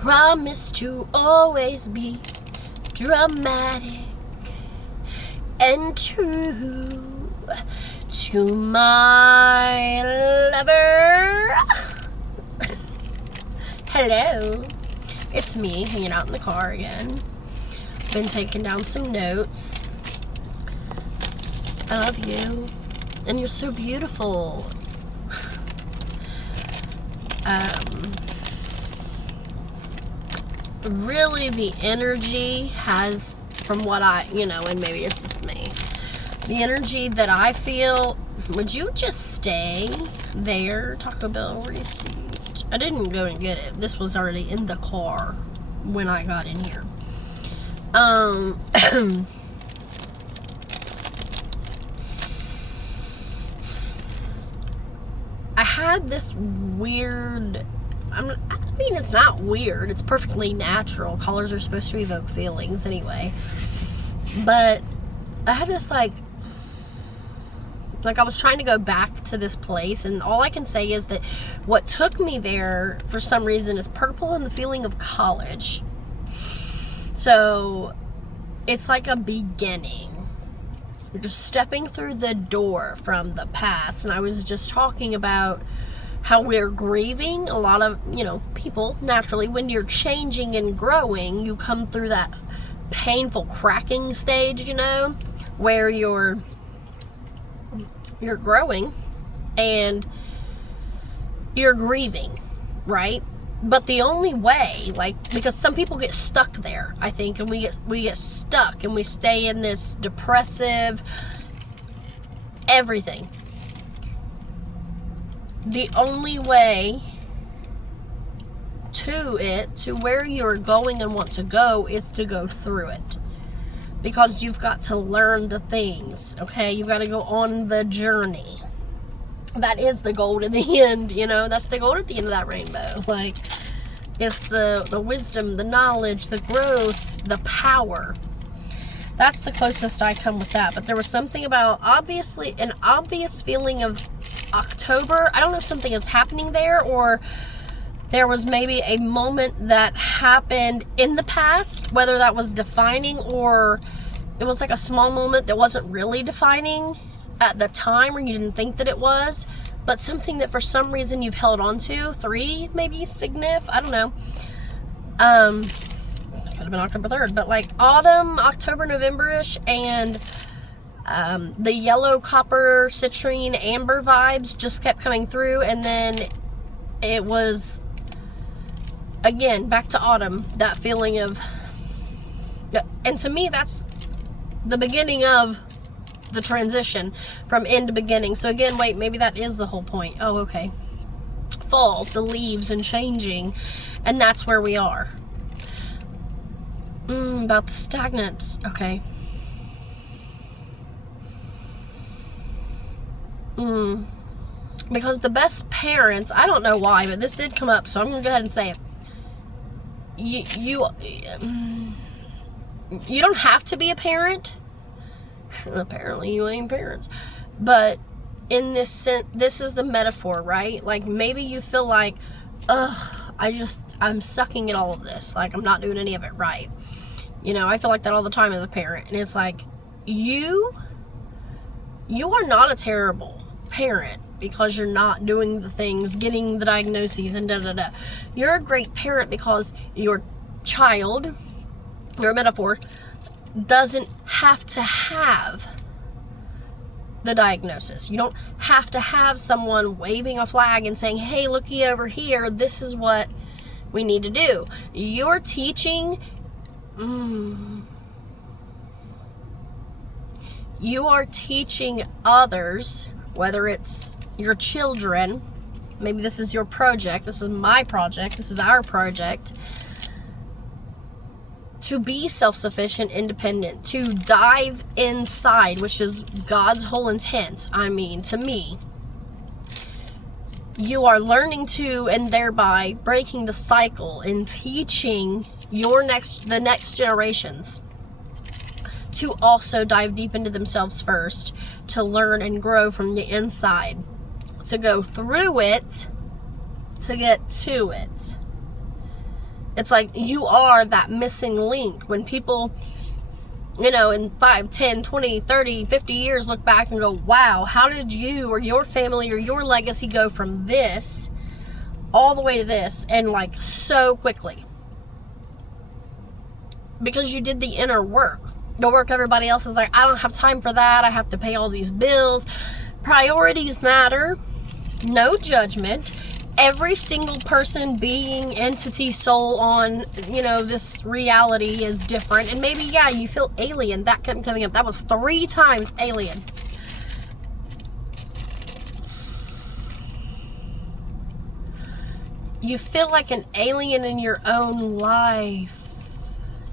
promise to always be dramatic and true to my lover. Hello, it's me hanging out in the car again. Been taking down some notes. I love you, and you're so beautiful. Really, the energy has, from what and maybe it's just me, the energy that I feel. Would you just stay there? Taco Bell receipt. I didn't go and get it. This was already in the car when I got in here. I had this weird, I mean, it's not weird. It's perfectly natural. Colors are supposed to evoke feelings anyway. But I had this like I was trying to go back to this place, and all I can say is that what took me there for some reason is purple and the feeling of college. So it's like a beginning. You're just stepping through the door from the past. And I was just talking about how we're grieving. A lot of, people, naturally, when you're changing and growing, you come through that painful cracking stage, where you're growing and you're grieving, right? But the only way, because some people get stuck there, I think, and we get stuck and we stay in this depressive everything. The only way to where you're going and want to go, is to go through it. Because you've got to learn the things, okay? You've got to go on the journey. That is the gold in the end, that's the gold at the end of that rainbow. It's the wisdom, the knowledge, the growth, the power. That's the closest I come with that. But there was something about, obviously, an obvious feeling of October. I don't know if something is happening there, or there was maybe a moment that happened in the past, whether that was defining or it was like a small moment that wasn't really defining at the time, or you didn't think that it was, but something that for some reason you've held on to. 3, maybe, signif, I don't know. Could have been October 3rd, but autumn, October, November-ish, and the yellow, copper, citrine, amber vibes just kept coming through, and then it was, again, back to autumn, that feeling of, and to me, that's the beginning of the transition from end to beginning. So again, wait, maybe that is the whole point. Oh, okay. Fall, the leaves and changing, and that's where we are. About the stagnant, okay. Because the best parents, I don't know why, but this did come up, so I'm gonna go ahead and say it. You don't have to be a parent. Apparently you ain't parents. But in this sense, this is the metaphor, right? Maybe you feel like, I'm sucking at all of this. I'm not doing any of it right. I feel like that all the time as a parent. And it's you are not a terrible parent because you're not doing the things, getting the diagnoses and da-da-da. You're a great parent because your child, your metaphor, doesn't have to have the diagnosis. You don't have to have someone waving a flag and saying, hey, looky over here, this is what we need to do. You're teaching, you are teaching others, whether it's your children, maybe this is your project, this is my project, this is our project, to be self-sufficient, independent, to dive inside, which is God's whole intent. To me, you are learning to, and thereby breaking the cycle and teaching the next generations to also dive deep into themselves first, to learn and grow from the inside, to go through it, to get to it. It's like you are that missing link. When people, you know, in 5, 10, 20, 30, 50 years look back and go, wow, how did you or your family or your legacy go from this all the way to this, and like so quickly? Because you did the inner work. The work everybody else is like, I don't have time for that. I have to pay all these bills. Priorities matter. No judgment. Every single person, being, entity, soul on, you know, this reality is different. And maybe, yeah, you feel alien. That kept coming up. That was 3 times alien. You feel like an alien in your own life.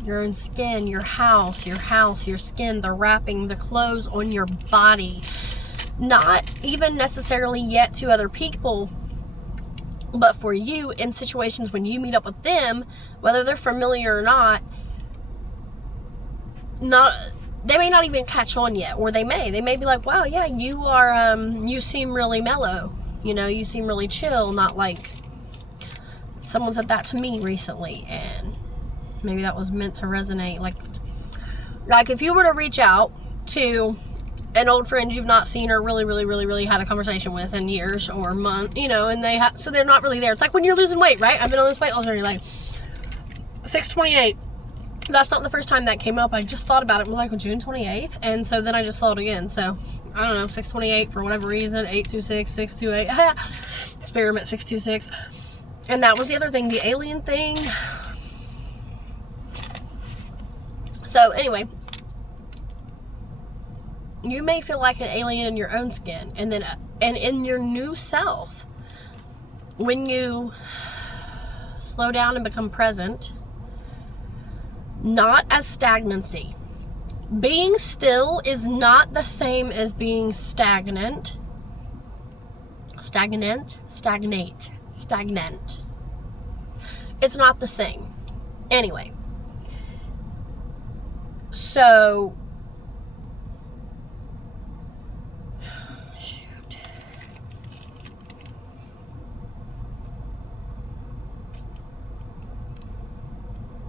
Your own skin, your house, your skin, the wrapping, the clothes on your body. Not even necessarily yet to other people, but for you, in situations when you meet up with them, whether they're familiar or not, they may not even catch on yet, or they may be like, wow, yeah, you are, you seem really mellow, you know, you seem really chill. Not like, someone said that to me recently, and maybe that was meant to resonate. Like if you were to reach out to an old friend you've not seen or really had a conversation with in years or months, you know, and so they're not really there. It's like when you're losing weight, right? I've been on this weight loss journey, like 628. That's not the first time that came up. I just thought about it. It was like on June 28th, and so then I just saw it again. So I don't know, 628 for whatever reason, 826, 628, experiment 626. And that was the other thing, the alien thing. So anyway, you may feel like an alien in your own skin, and in your new self, when you slow down and become present, not as stagnancy. Being still is not the same as being stagnant. Stagnate. It's not the same. Anyway. So, shoot.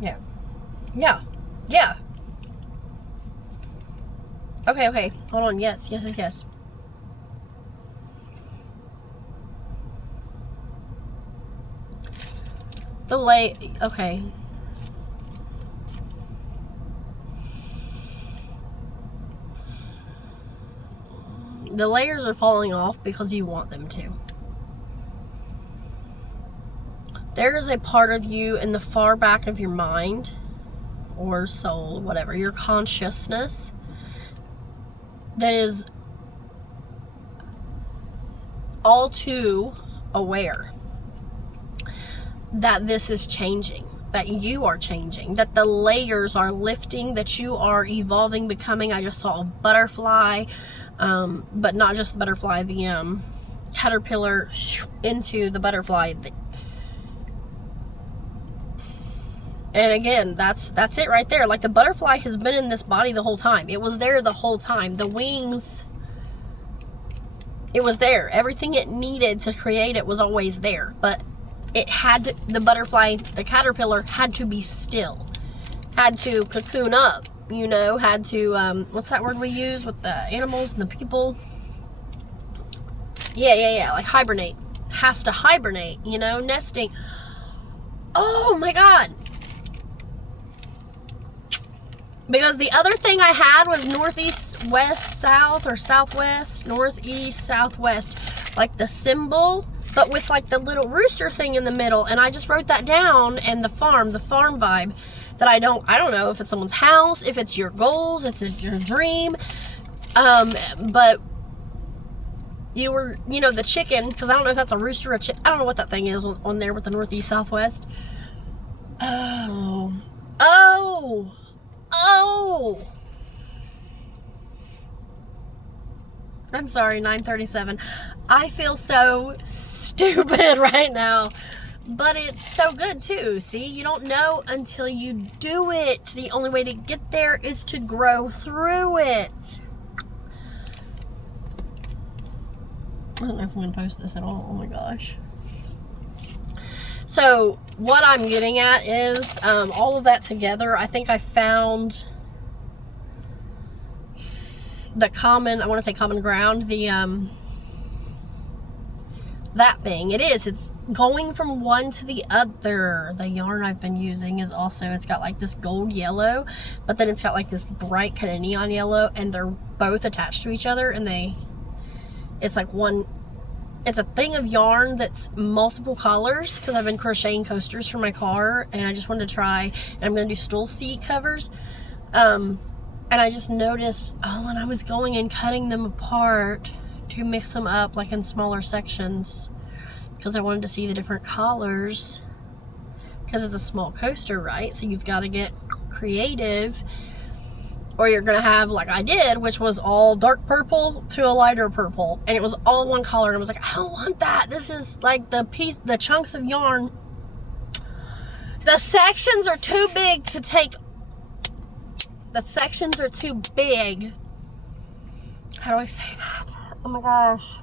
Yeah. Okay. Hold on. Yes. Okay. The layers are falling off because you want them to. There is a part of you in the far back of your mind or soul, whatever, your consciousness, that is all too aware that this is changing, that you are changing, that the layers are lifting, that you are evolving, becoming. I just saw a butterfly, but not just the butterfly, the caterpillar into the butterfly. And again, that's it right there. Like the butterfly has been in this body the whole time. It was there the whole time. The wings, it was there. Everything it needed to create it was always there. But it had to, the butterfly, the caterpillar had to be still. Had to cocoon up, you know, had to, what's that word we use with the animals and the people? Yeah, like hibernate. Has to hibernate, you know, nesting. Oh my God. Because the other thing I had was northeast, west, south, or southwest, northeast, southwest. Like the symbol, but with like the little rooster thing in the middle. And I just wrote that down, and the farm vibe, that I don't know if it's someone's house, if it's your goals, it's your dream. But you were, you know, the chicken, because I don't know if that's a rooster or a chicken. I don't know what that thing is on there with the northeast, southwest. Oh. I'm sorry, 9:37. I feel so stupid right now. But it's so good too. See, you don't know until you do it. The only way to get there is to grow through it. I don't know if I'm going to post this at all. Oh my gosh. So what I'm getting at is all of that together. I think I found the common, I want to say common ground, that thing. It's going from one to the other. The yarn I've been using is also, it's got like this gold yellow, but then it's got like this bright kind of neon yellow, and they're both attached to each other, and it's like one, it's a thing of yarn that's multiple colors, because I've been crocheting coasters for my car, and I just wanted to try, and I'm going to do stool seat covers, and I just noticed, when I was going and cutting them apart to mix them up like in smaller sections, because I wanted to see the different colors, because it's a small coaster, right? So you've got to get creative, or you're gonna have like I did, which was all dark purple to a lighter purple, and it was all one color, and I was like, I don't want that. This is like the chunks of yarn, the sections are too big to take. The sections are too big. How do I say that? Oh my gosh.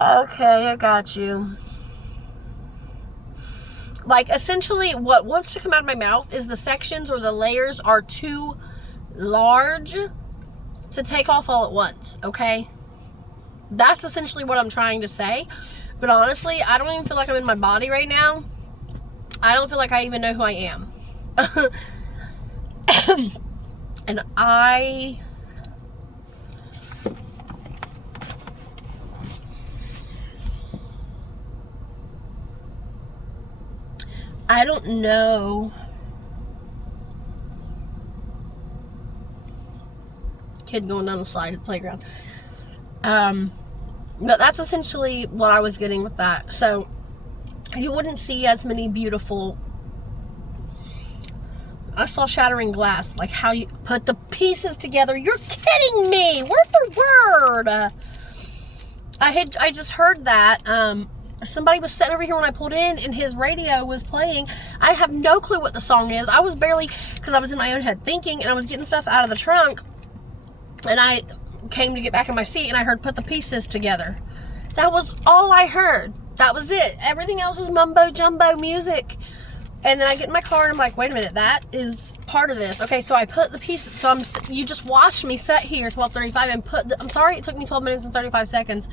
Okay, I got you. Like, essentially, what wants to come out of my mouth is the sections or the layers are too large to take off all at once, okay? That's essentially what I'm trying to say. But honestly, I don't even feel like I'm in my body right now. I don't feel like I even know who I am. And I don't know. Kid going down the slide at the playground. But that's essentially what I was getting with that. So you wouldn't see as many beautiful. I saw shattering glass, like how you put the pieces together. You're kidding me, word for word. I just heard that. Somebody was sitting over here when I pulled in, and his radio was playing. I have no clue what the song is. I was barely, because I was in my own head thinking, and I was getting stuff out of the trunk, and I came to get back in my seat, and I heard put the pieces together. That was all I heard. That was it. Everything else was mumbo jumbo music. And then I get in my car, and I'm like, wait a minute, that is part of this. Okay, so I put the pieces, so you just watched me sit here 12:35 and put I'm sorry it took me 12 minutes and 35 seconds.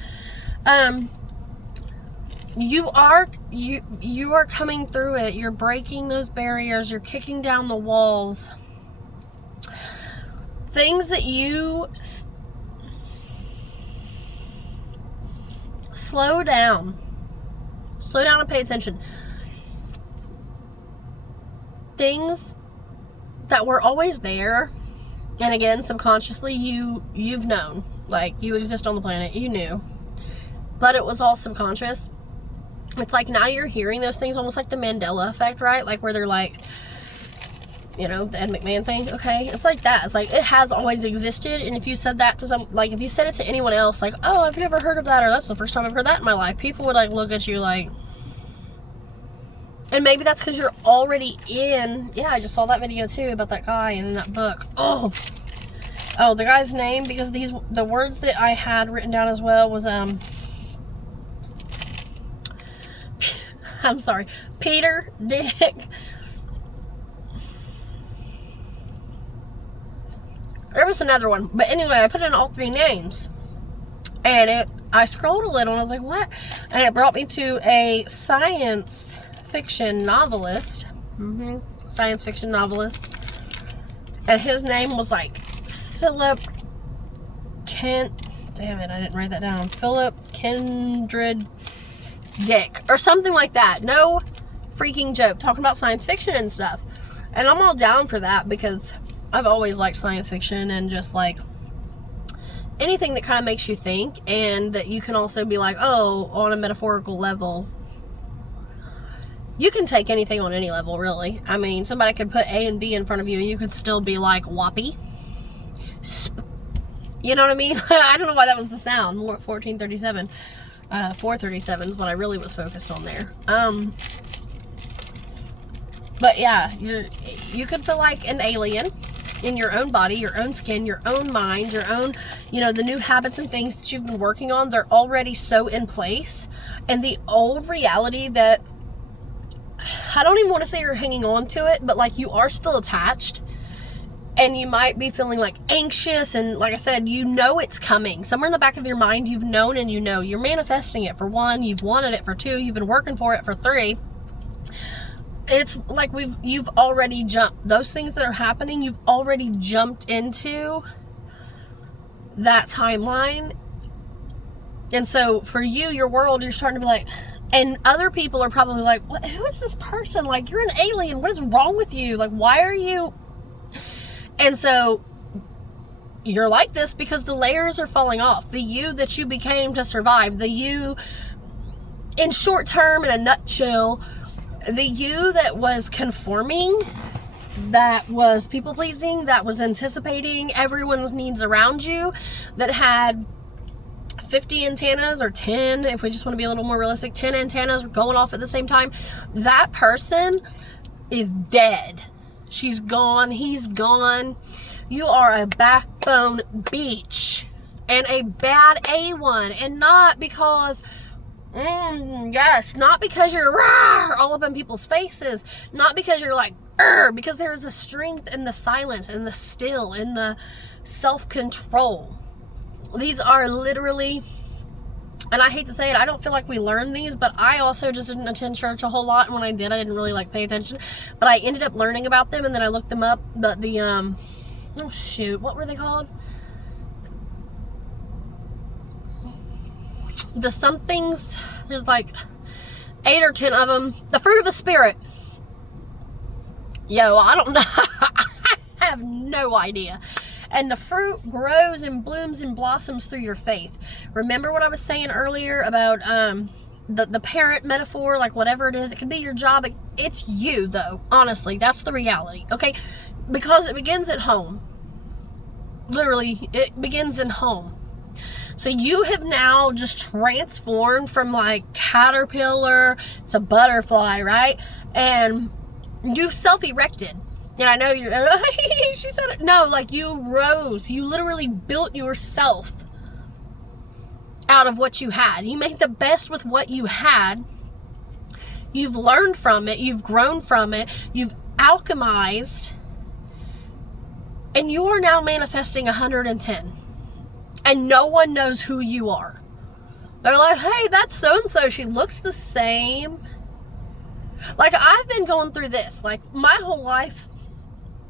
You are coming through it. You're breaking those barriers. You're kicking down the walls. Things that you slow down and pay attention. Things that were always there, and again, subconsciously you've known, like you exist on the planet, you knew, but it was all subconscious. It's like now you're hearing those things, almost like the Mandela effect, right? Like where they're like, the Ed McMahon thing. Okay, it's like that. It's like it has always existed, and if you said that to if you said it to anyone else, like, oh, I've never heard of that, or that's the first time I've heard that in my life, people would like look at you like. And maybe that's because you're already in. Yeah, I just saw that video too about that guy and in that book. Oh, the guy's name, because the words that I had written down as well was I'm sorry, Peter, Dick. There was another one, but anyway, I put in all three names, and I scrolled a little, and I was like, what? And it brought me to a science fiction novelist, science fiction novelist, and his name was like Philip Kent. Damn it, I didn't write that down. Philip Kindred Dick or something like that. No freaking joke, talking about science fiction and stuff, and I'm all down for that because I've always liked science fiction and just like anything that kind of makes you think, and that you can also be like, oh, on a metaphorical level. You can take anything on any level, really. I mean, somebody could put A and B in front of you, and you could still be like, whoppy. You know what I mean? I don't know why that was the sound. More 1437. 437 is what I really was focused on there. But yeah, you could feel like an alien. in your own body, your own skin, your own mind, your own, the new habits and things that you've been working on, they're already so in place. And the old reality that, I don't even want to say you're hanging on to it, but like you are still attached. And you might be feeling like anxious, and like I said, it's coming. Somewhere in the back of your mind, you've known and you're manifesting it for 1, you've wanted it for 2, you've been working for it for 3. It's like you've already jumped. Those things that are happening, you've already jumped into that timeline. And so for you, your world, you're starting to be like, and other people are probably like, what, who is this person? Like, you're an alien. What is wrong with you? Like, why are you... And so you're like this because the layers are falling off. The you that you became to survive, the you in short term, in a nutshell, the you that was conforming, that was people pleasing, that was anticipating everyone's needs around you, that had 50 antennas or 10, if we just want to be a little more realistic, 10 antennas going off at the same time, that person is dead. She's gone. He's gone. You are a backbone beach and a bad A1. And not because, not because you're all up in people's faces. Not because you're like, because there is a strength in the silence, in the still, in the self-control. These are literally, and I hate to say it, I don't feel like we learned these, but I also just didn't attend church a whole lot, and when I did, I didn't really pay attention, but I ended up learning about them, and then I looked them up. But what were they called? The somethings, there's like 8 or 10 of them. The fruit of the Spirit. I don't know. I have no idea. And the fruit grows and blooms and blossoms through your faith. Remember what I was saying earlier about the parent metaphor, like whatever it is, it could be your job. It's you, though. Honestly, that's the reality. Okay? Because it begins at home. Literally, it begins in home. So you have now just transformed from like caterpillar to butterfly, right? And you've self-erected. And I know you're, she said it. No, like you rose. You literally built yourself out of what you had. You made the best with what you had. You've learned from it. You've grown from it. You've alchemized. And you are now manifesting 110. And no one knows who you are. They're like, hey, that's so-and-so. She looks the same. Like, I've been going through this. Like, my whole life,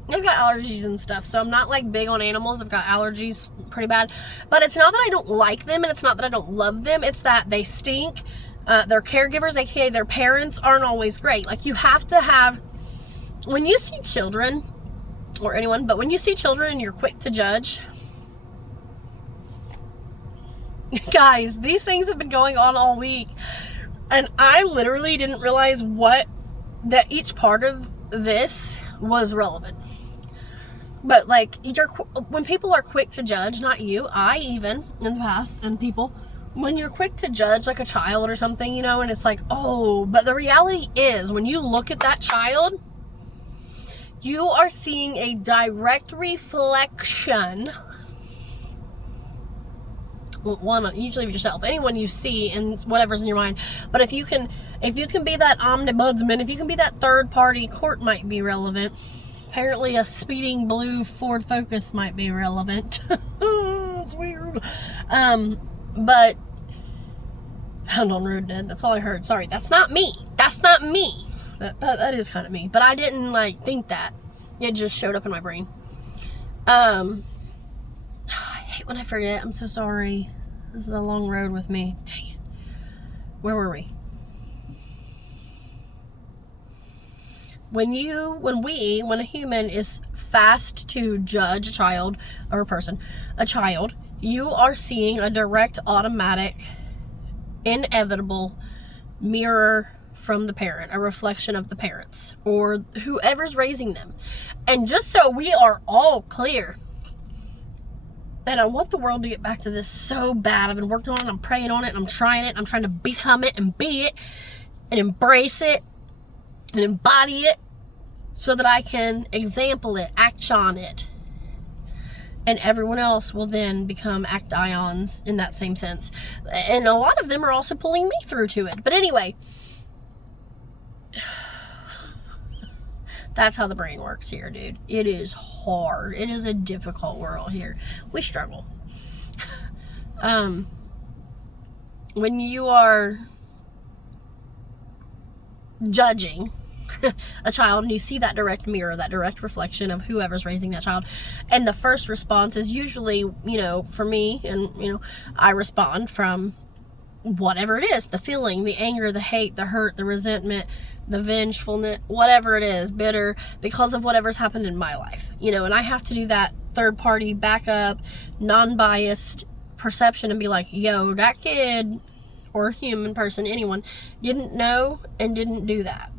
I've got allergies and stuff, so I'm not like big on animals. I've got allergies pretty bad. But it's not that I don't like them, and it's not that I don't love them. It's that they stink. Their caregivers, aka their parents, aren't always great. Like, you have to have, when you see children, or anyone, but when you see children and you're quick to judge, guys, these things have been going on all week. And I literally didn't realize that each part of this was relevant. But like, when people are quick to judge, not you, I even in the past, and people, when you're quick to judge like a child or something, and it's like, oh, but the reality is when you look at that child, you are seeing a direct reflection, usually of yourself, anyone you see and whatever's in your mind. But if you can be that omnibudsman, if you can be that third party, court might be relevant. Apparently a speeding blue Ford Focus might be relevant. It's weird. But Hound on Road Dead, that's all I heard. Sorry, that's not me. That is kind of me. But I didn't think that. It just showed up in my brain. I hate when I forget. I'm so sorry. This is a long road with me. Dang it. Where were we? When a human is fast to judge a child, or a child, you are seeing a direct, automatic, inevitable mirror from the parent, a reflection of the parents, or whoever's raising them. And just so we are all clear, and I want the world to get back to this so bad. I've been working on it, I'm praying on it, and I'm trying it, I'm trying to become it, and be it, and embrace it, and embody it, so that I can example it, act on it, and everyone else will then become actions in that same sense. And a lot of them are also pulling me through to it. But anyway, that's how the brain works here, dude. It is hard. It is a difficult world here. We struggle. When you are judging a child and you see that direct mirror, that direct reflection of whoever's raising that child, and the first response is usually, for me, and I respond from whatever it is, the feeling, the anger, the hate, the hurt, the resentment, the vengefulness, whatever it is, bitter, because of whatever's happened in my life, and I have to do that third party backup, non-biased perception and be like, yo, that kid or human person, anyone, didn't know and didn't do that.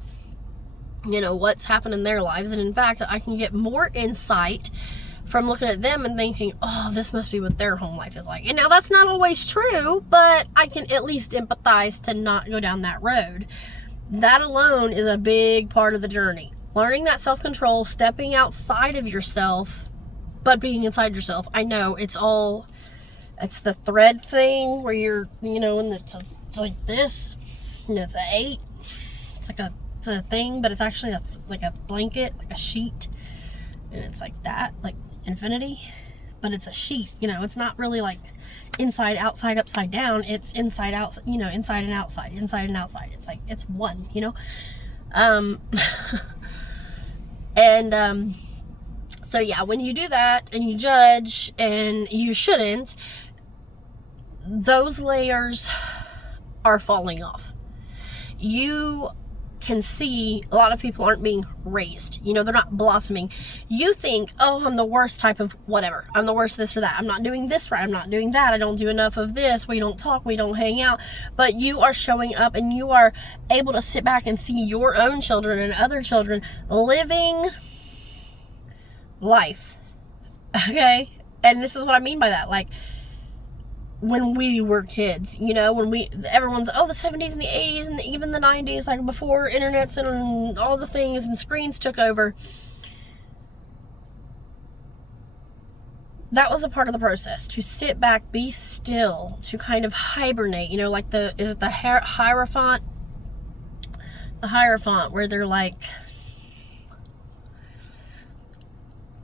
What's happened in their lives. And in fact, I can get more insight from looking at them and thinking, oh, this must be what their home life is like. And now that's not always true, but I can at least empathize to not go down that road. That alone is a big part of the journey. Learning that self-control, stepping outside of yourself, but being inside yourself. I know it's the thread thing where you're, and it's like this, and it's an 8. It's a thing, but it's actually like a blanket, like a sheet, and it's like that, like infinity, but it's a sheet. It's not really like inside, outside, upside down. It's inside, out, inside and outside, inside and outside. It's like it's one, and so yeah, when you do that and you judge, and you shouldn't, those layers are falling off. You can see a lot of people aren't being raised. They're not blossoming. You think, oh, I'm the worst type of whatever. I'm the worst this or that. I'm not doing this right. I'm not doing that. I don't do enough of this. We don't talk. We don't hang out. But you are showing up and you are able to sit back and see your own children and other children living life. Okay? And this is what I mean by that. Like, when we were kids, everyone's, the 70s and the 80s and even the 90s, like before internets and all the things and screens took over. That was a part of the process, to sit back, be still, to kind of hibernate, like is it the Hierophant? The Hierophant, where they're like,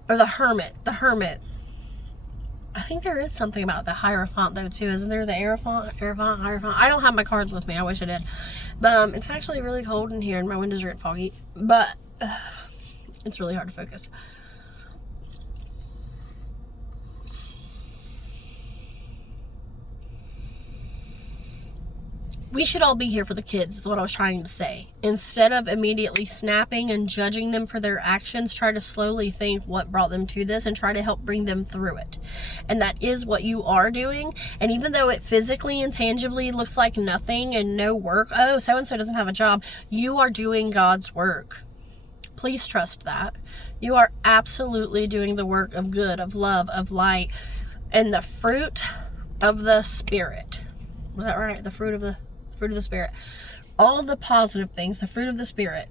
or the Hermit. I think there is something about the Hierophant though too, isn't there? The Hierophant. I don't have my cards with me. I wish I did, but it's actually really cold in here and my windows are getting foggy. But it's really hard to focus. We should all be here for the kids, is what I was trying to say. Instead of immediately snapping and judging them for their actions, try to slowly think what brought them to this and try to help bring them through it. And that is what you are doing. And even though it physically and tangibly looks like nothing and no work, oh, so-and-so doesn't have a job, you are doing God's work. Please trust that. You are absolutely doing the work of good, of love, of light, and the fruit of the Spirit. Was that right? The fruit of the Spirit. All the positive things, the fruit of the Spirit.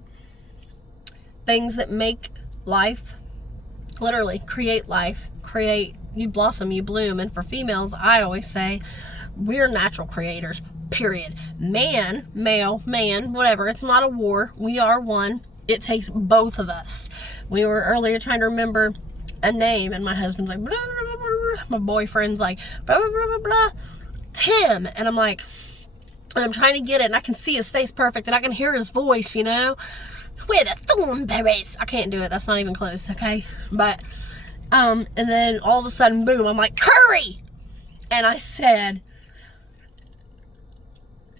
Things that make life, literally create life, you blossom, you bloom. And for females, I always say, we're natural creators, period. Man, male, man, whatever. It's not a war. We are one. It takes both of us. We were earlier trying to remember a name, and my husband's like, blah, blah, blah, blah. My boyfriend's like, blah, blah, blah, blah, blah. Tim. And I'm like, and I'm trying to get it, and I can see his face perfect, and I can hear his voice, Where the thornberries. I can't do it. That's not even close, okay? But, and then all of a sudden, boom, I'm like, curry! And I said,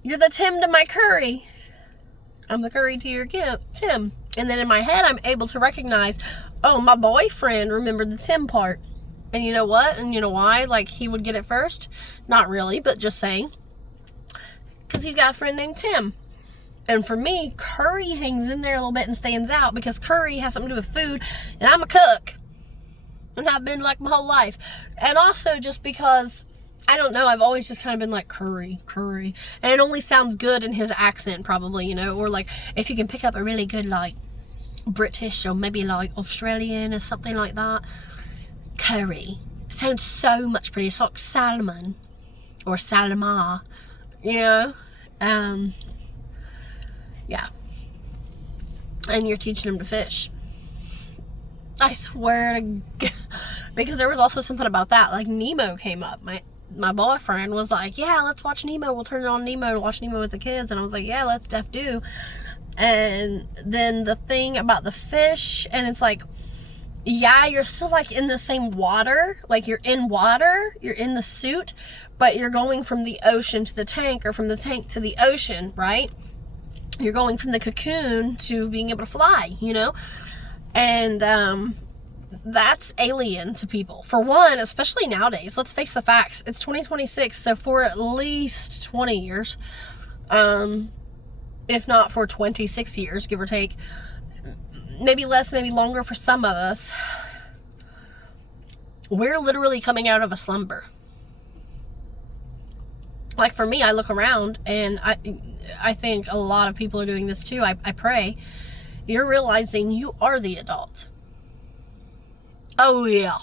you're the Tim to my curry. I'm the curry to your Tim. And then in my head, I'm able to recognize, oh, my boyfriend remembered the Tim part. And you know what? And you know why? Like, he would get it first? Not really, but just saying. Because he's got a friend named Tim. And for me, curry hangs in there a little bit and stands out because curry has something to do with food, and I'm a cook. And I've been like my whole life. And also just because, I don't know, I've always just kind of been like curry. And it only sounds good in his accent probably, or like if you can pick up a really good like British or maybe like Australian or something like that. Curry. sounds so much prettier. It's like salmon or salama, you know. Yeah. And you're teaching them to fish. I swear to God. Because there was also something about that. Like, Nemo came up. My boyfriend was like, yeah, let's watch Nemo. We'll turn it on Nemo to watch Nemo with the kids. And I was like, yeah, let's def do. And then the thing about the fish, and it's like, yeah, you're still like in the same water. Like, you're in water. You're in the suit. But you're going from the ocean to the tank, or from the tank to the ocean, right? You're going from the cocoon to being able to fly, you know? And that's alien to people. For one, especially nowadays, let's face the facts. It's 2026, so for at least 20 years, if not for 26 years, give or take, maybe less, maybe longer for some of us, we're literally coming out of a slumber. Like, for me, I look around, and I think a lot of people are doing this too. I pray you're realizing you are the adult. Oh yeah.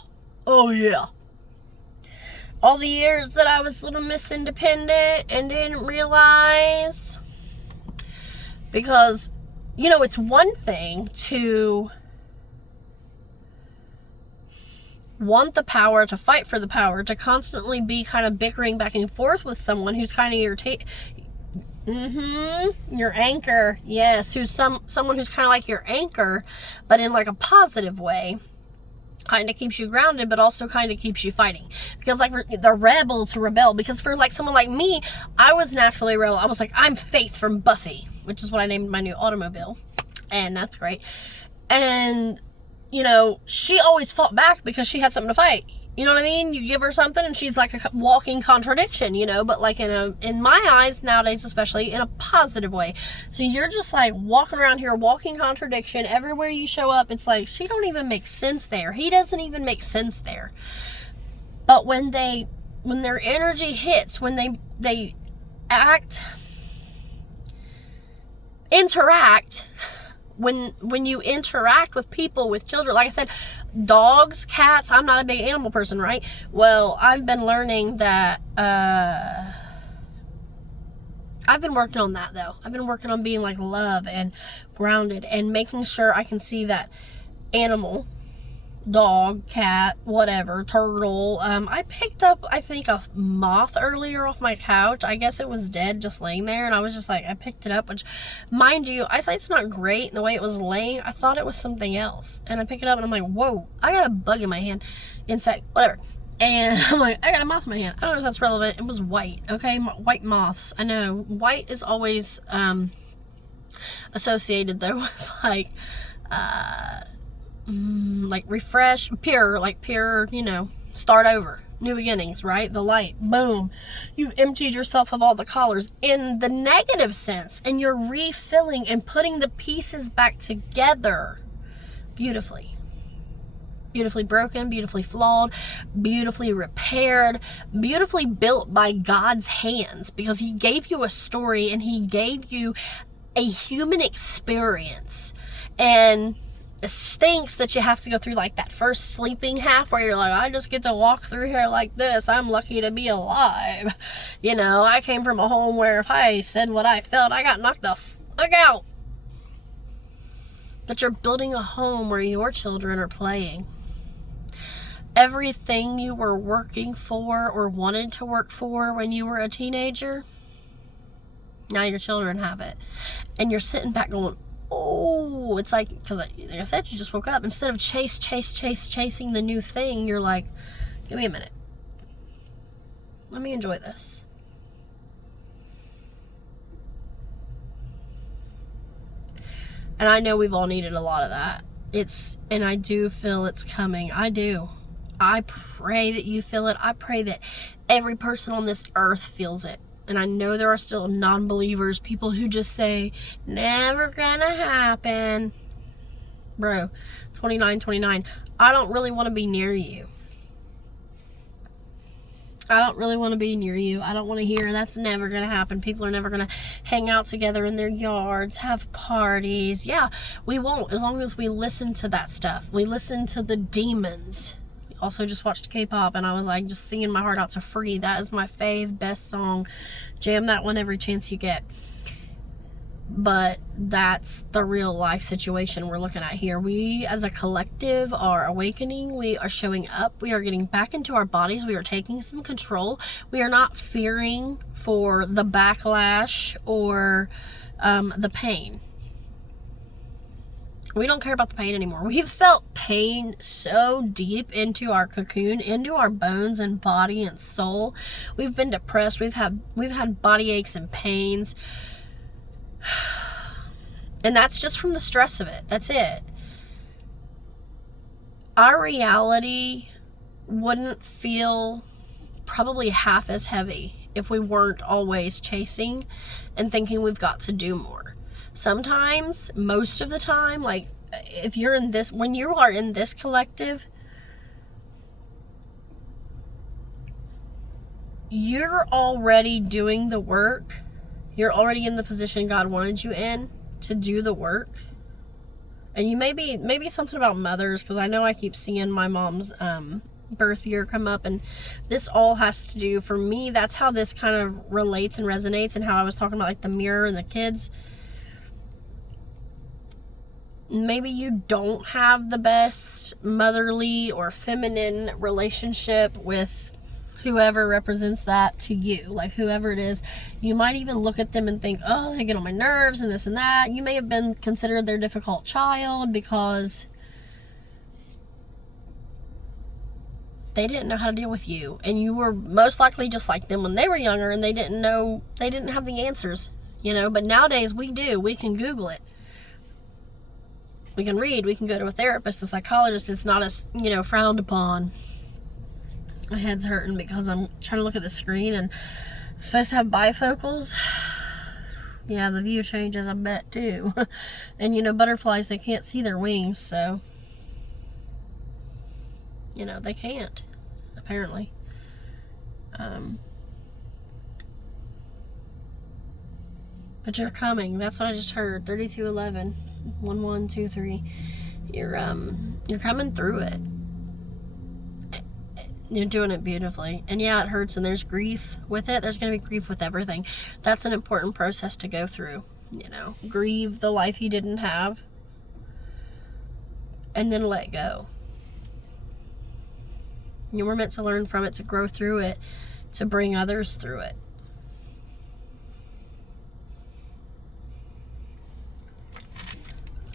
Oh yeah. All the years that I was Little Miss Independent and didn't realize. Because, you know, it's one thing to want the power, to fight for the power, to constantly be kind of bickering back and forth with someone who's kind of your anchor. Yes, who's someone who's kind of like your anchor, but in like a positive way. Kind of keeps you grounded, but also kind of keeps you fighting. Because, like, the rebel to rebel. Because for, like, someone like me, I was naturally a rebel. I was like, I'm Faith from Buffy, which is what I named my new automobile. And that's great. And, you know, she always fought back because she had something to fight. You know what I mean? You give her something and she's like a walking contradiction, you know, but like in my eyes nowadays, especially in a positive way. So you're just like walking around here, walking contradiction everywhere you show up. It's like, she don't even make sense there. He doesn't even make sense there. But when their energy hits, when they interact, when you interact with people, with children, like I said, dogs, cats, I'm not a big animal person, right? Well, I've been learning that, I've been working on that, though. I've been working on being, like, love and grounded and making sure I can see that animal, dog, cat, whatever, turtle. I picked up, I think, a moth earlier off my couch. I guess it was dead, just laying there, and I was just like, I picked it up, which, mind you, I say it's not great in the way it was laying. I thought it was something else, and I pick it up, and I'm like, whoa, I got a bug in my hand, insect, whatever, and I'm like, I got a moth in my hand. I don't know if that's relevant. It was white, okay, white moths. I know, white is always, associated, though, with, like refresh, pure, you know, start over, new beginnings, right? The light, boom, you've emptied yourself of all the colors in the negative sense, and you're refilling and putting the pieces back together beautifully broken, beautifully flawed, beautifully repaired, beautifully built by God's hands, because he gave you a story and he gave you a human experience. And it stinks that you have to go through like that first sleeping half where you're like, I just get to walk through here like this. I'm lucky to be alive. You know, I came from a home where if I said what I felt, I got knocked the fuck out. But you're building a home where your children are playing. Everything you were working for or wanted to work for when you were a teenager, now your children have it. And you're sitting back going, oh, it's like, because like I said, you just woke up. Instead of chasing the new thing, you're like, give me a minute. Let me enjoy this. And I know we've all needed a lot of that. And I do feel it's coming. I do. I pray that you feel it. I pray that every person on this earth feels it. And I know there are still non-believers, people who just say, never gonna happen. Bro, 29, I don't really want to be near you. I don't really want to be near you. I don't want to hear that's never going to happen. People are never going to hang out together in their yards, have parties. Yeah, we won't, as long as we listen to that stuff. We listen to the demons. We also just watched K-pop, and I was like just singing my heart out to Free. That is my fave, best song. Jam that one every chance you get. But that's the real life situation we're looking at here. We as a collective are awakening. We are showing up. We are getting back into our bodies. We are taking some control. We are not fearing for the backlash or the pain. We don't care about the pain anymore. We've felt pain so deep into our cocoon, into our bones and body and soul. We've been depressed. We've had body aches and pains. And that's just from the stress of it. That's it. Our reality wouldn't feel probably half as heavy if we weren't always chasing and thinking we've got to do more. Sometimes, most of the time, like if you're in this, when you are in this collective, you're already doing the work. You're already in the position God wanted you in to do the work. And you maybe something about mothers, because I know I keep seeing my mom's birth year come up, and this all has to do, for me, that's how this kind of relates and resonates, and how I was talking about like the mirror and the kids. Maybe you don't have the best motherly or feminine relationship with whoever represents that to you, like whoever it is. You might even look at them and think, oh, they get on my nerves and this and that. You may have been considered their difficult child because they didn't know how to deal with you, and you were most likely just like them when they were younger, and they didn't have the answers, but nowadays we do. We can Google it. We can read, we can go to a therapist, a psychologist. It's not as, frowned upon. My head's hurting because I'm trying to look at the screen, and I'm supposed to have bifocals. Yeah, the view changes, I bet, too. And, butterflies, they can't see their wings, so, they can't, apparently. But you're coming. That's what I just heard. 3211. 1123. You're coming through it. You're doing it beautifully. And yeah, it hurts, and there's grief with it. There's going to be grief with everything. That's an important process to go through. Grieve the life you didn't have, and then let go. You were meant to learn from it, to grow through it, to bring others through it.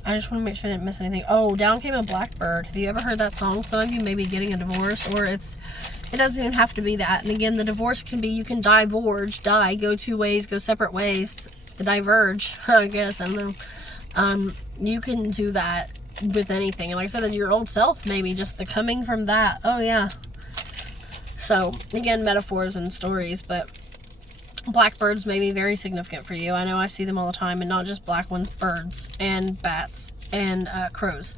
I just want to make sure I didn't miss anything. Oh, down came a blackbird. Have you ever heard that song? Some of you may be getting a divorce, or it doesn't even have to be that. And again, the divorce can be, you can go two ways, go separate ways, to diverge, I guess, I don't know. You can do that with anything. And like I said, your old self, maybe, just the coming from that. Oh, yeah. So, again, metaphors and stories, but blackbirds may be very significant for you. I know I see them all the time, and not just black ones, birds and bats and crows.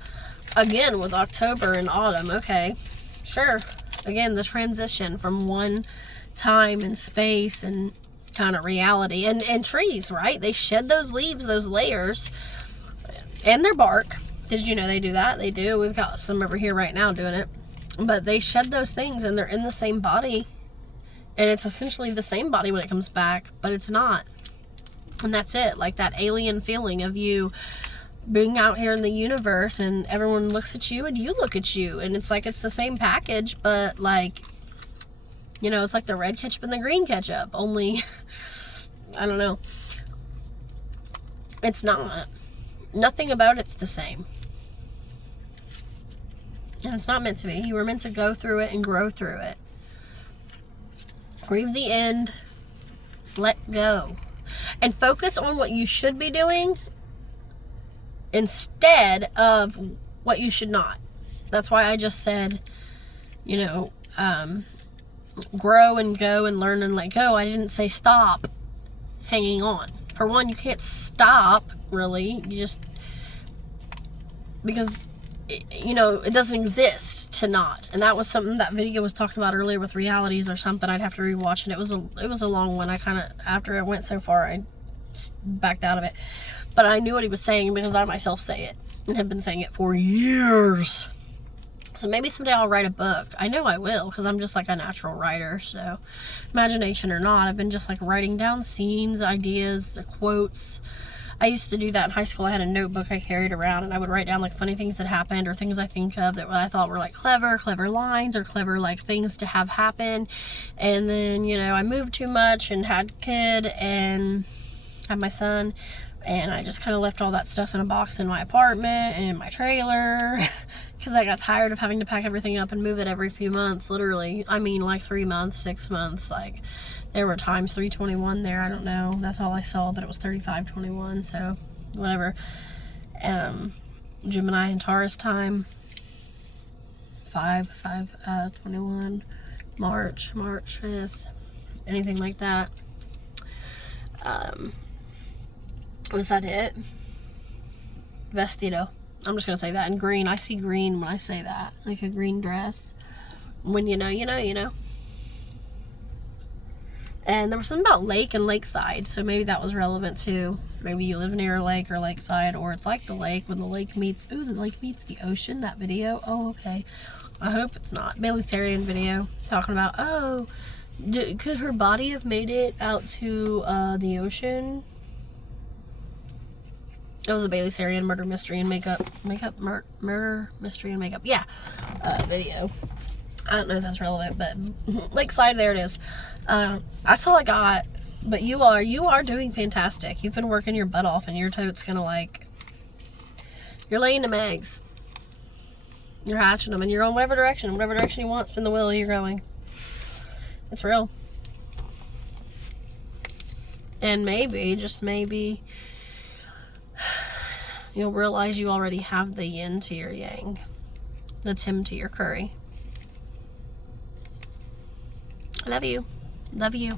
Again, with October and autumn, okay, sure. Again, the transition from one time and space and kind of reality. And trees, right? They shed those leaves, those layers, and their bark. Did you know they do that? They do. We've got some over here right now doing it. But they shed those things, and they're in the same body. And it's essentially the same body when it comes back, but it's not. And that's it. Like that alien feeling of you being out here in the universe, and everyone looks at you and you look at you. And it's like it's the same package, but like, it's like the red ketchup and the green ketchup. Only, I don't know. It's not. Nothing about it's the same. And it's not meant to be. You were meant to go through it and grow through it. Grieve the end, let go, and focus on what you should be doing instead of what you should not. That's why I just said, grow and go and learn and let go. I didn't say stop hanging on. For one, you can't stop, really. You just, because it doesn't exist to not. And that was something that video was talking about earlier with realities or something. I'd have to rewatch it. It was a long one. I kind of, after it went so far, I backed out of it. But I knew what he was saying because I myself say it and have been saying it for years. So maybe someday I'll write a book. I know I will, because I'm just like a natural writer. So imagination or not, I've been just like writing down scenes, ideas, quotes. I used to do that in high school. I had a notebook I carried around, and I would write down like funny things that happened or things I think of that I thought were like clever lines or clever like things to have happen. And then, you know, I moved too much and had a kid and had my son, and I just kind of left all that stuff in a box in my apartment and in my trailer because I got tired of having to pack everything up and move it every few months, literally. I mean, like 3 months, 6 months. Like, there were times 321 there. I don't know. That's all I saw, but it was 3521, so whatever. Gemini and Taurus time, 5/21, March 5th, anything like that. Was that it? Vestido. I'm just gonna say that in green. I see green when I say that, like a green dress. When you know, you know, you know. And there was something about lake and lakeside, so maybe that was relevant too. Maybe you live near a lake or lakeside, or it's like the lake when the lake meets, ooh, the lake meets the ocean, that video. Oh, okay. I hope it's not. Bailey Sarian video talking about, oh, could her body have made it out to the ocean? It was a Bailey Sarian murder mystery and murder mystery and makeup. Yeah, video. I don't know if that's relevant, but lakeside, there it is. That's all I got. But you are doing fantastic. You've been working your butt off, and your tote's gonna like, you're laying them eggs. You're hatching them, and you're on whatever direction you want. Spin the wheel, you're going. It's real. And maybe, just maybe, you'll realize you already have the yin to your yang, the Tim to your curry. I love you. Love you.